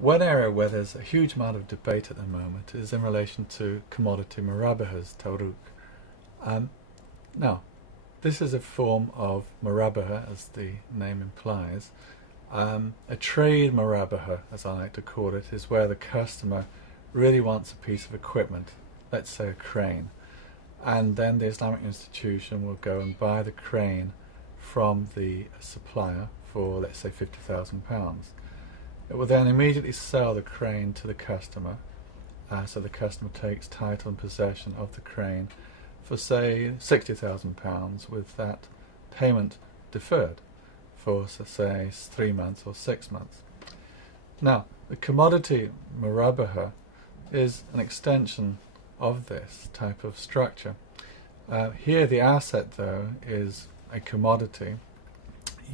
One area where there's a huge amount of debate at the moment is in relation to commodity murabahas, Tawarruq. Now, this is a form of murabaha, as the name implies. A trade murabaha, as I like to call it, is where the customer really wants a piece of equipment, let's say a crane, and then the Islamic institution will go and buy the crane from the supplier for, let's say, £50,000. It will then immediately sell the crane to the customer, so the customer takes title and possession of the crane for, say, £60,000, with that payment deferred for, so say, 3 months or 6 months. Now, the commodity murabaha is an extension of this type of structure. Here the asset, though, is a commodity,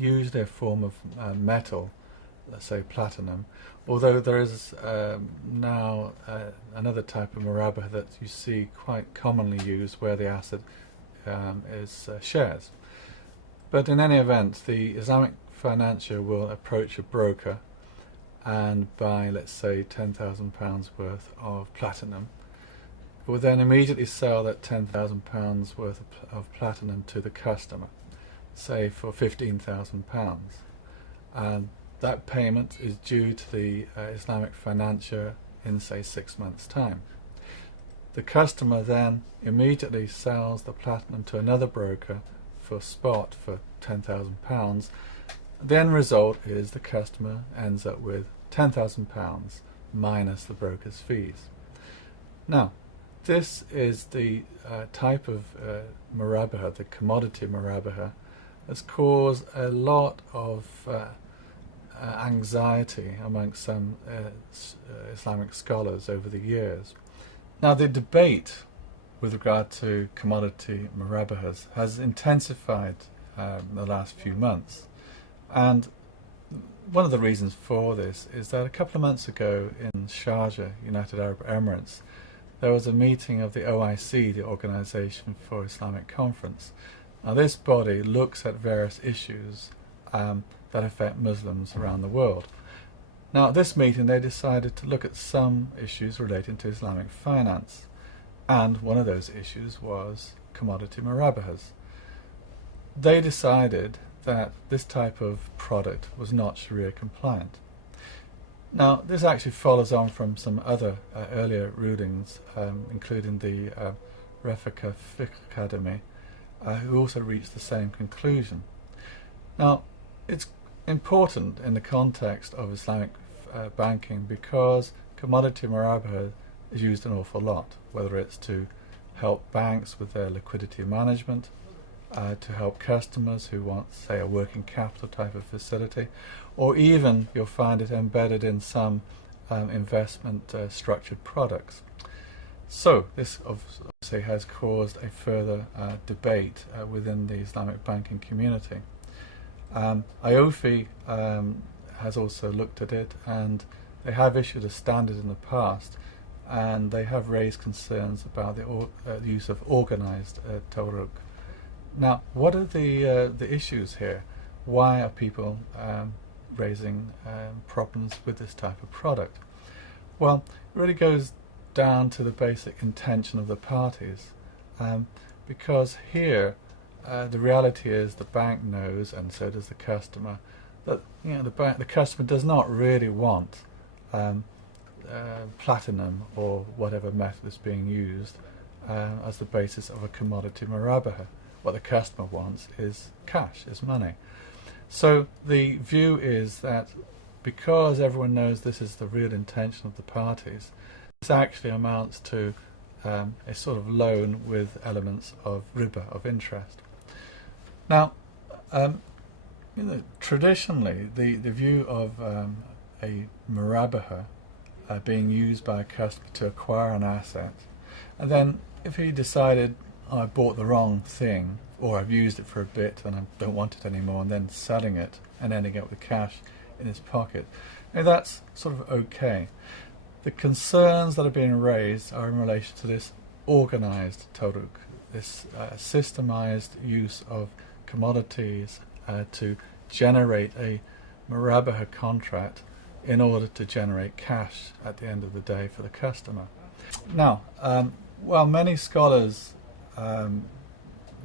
usually a form of metal, let's say platinum, although there is now another type of murabaha that you see quite commonly used where the asset is shares. But in any event, the Islamic financier will approach a broker and buy, let's say, £10,000 worth of platinum. It will then immediately sell that £10,000 worth of platinum to the customer, say for £15,000. And that payment is due to the Islamic financier in, say, 6 months' time. The customer then immediately sells the platinum to another broker for spot for £10,000. The end result is the customer ends up with £10,000 minus the broker's fees. Now, this is the type of murabaha, the commodity murabaha, has caused a lot of anxiety amongst some Islamic scholars over the years. Now, the debate with regard to commodity murabahas has intensified in the last few months, and one of the reasons for this is that a couple of months ago in Sharjah, United Arab Emirates, there was a meeting of the OIC, the Organisation for Islamic Conference. Now, this body looks at various issues that affect Muslims around the world. Now, at this meeting they decided to look at some issues relating to Islamic finance, and one of those issues was commodity murabahas. They decided that this type of product was not Sharia compliant. Now, this actually follows on from some other earlier rulings, including the Refika Fiqh Academy, who also reached the same conclusion. Now, it's important in the context of Islamic banking because commodity murabaha is used an awful lot, whether it's to help banks with their liquidity management, to help customers who want, say, a working capital type of facility, or even you'll find it embedded in some investment structured products. So this obviously has caused a further debate within the Islamic banking community. IOFI has also looked at it, and they have issued a standard in the past, and they have raised concerns about the use of organised Tawarruq. Now, what are the issues here? Why are people raising problems with this type of product? Well, it really goes down to the basic intention of the parties, because here the reality is the bank knows, and so does the customer, that the customer does not really want platinum or whatever method is being used as the basis of a commodity murabaha. What the customer wants is cash, is money. So the view is that because everyone knows this is the real intention of the parties, this actually amounts to a sort of loan with elements of riba, of interest. Now, traditionally, the view of a murabaha being used by a customer to acquire an asset, and then if he decided, I bought the wrong thing, or I've used it for a bit and I don't want it anymore, and then selling it and ending up with cash in his pocket, now that's sort of okay. The concerns that are being raised are in relation to this organised Tawarruq, this systemised use of commodities to generate a murabaha contract in order to generate cash at the end of the day for the customer. Now, while many scholars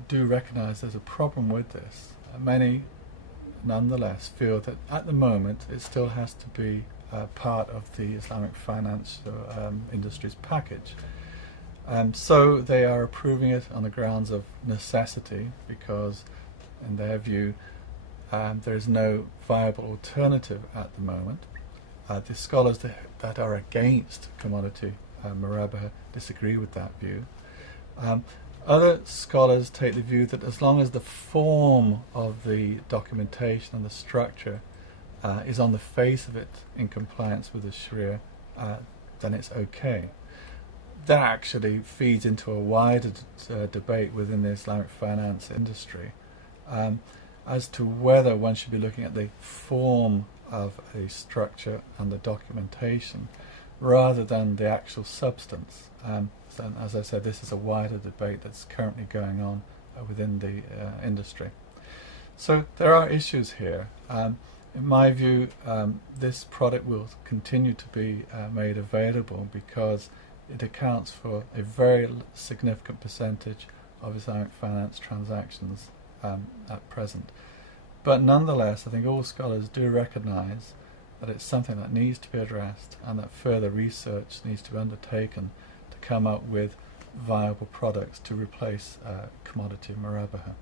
do recognize there's a problem with this, many nonetheless feel that at the moment it still has to be part of the Islamic financial industry's package. So they are approving it on the grounds of necessity, because in their view there is no viable alternative at the moment. The scholars that are against commodity murabaha disagree with that view. Other scholars take the view that as long as the form of the documentation and the structure is on the face of it in compliance with the Sharia, then it's okay. That actually feeds into a wider debate within the Islamic finance industry as to whether one should be looking at the form of a structure and the documentation rather than the actual substance. So, as I said, this is a wider debate that's currently going on within the industry. So there are issues here. In my view, this product will continue to be made available because it accounts for a very significant percentage of Islamic finance transactions at present. But nonetheless, I think all scholars do recognize that it's something that needs to be addressed and that further research needs to be undertaken to come up with viable products to replace commodity murabaha.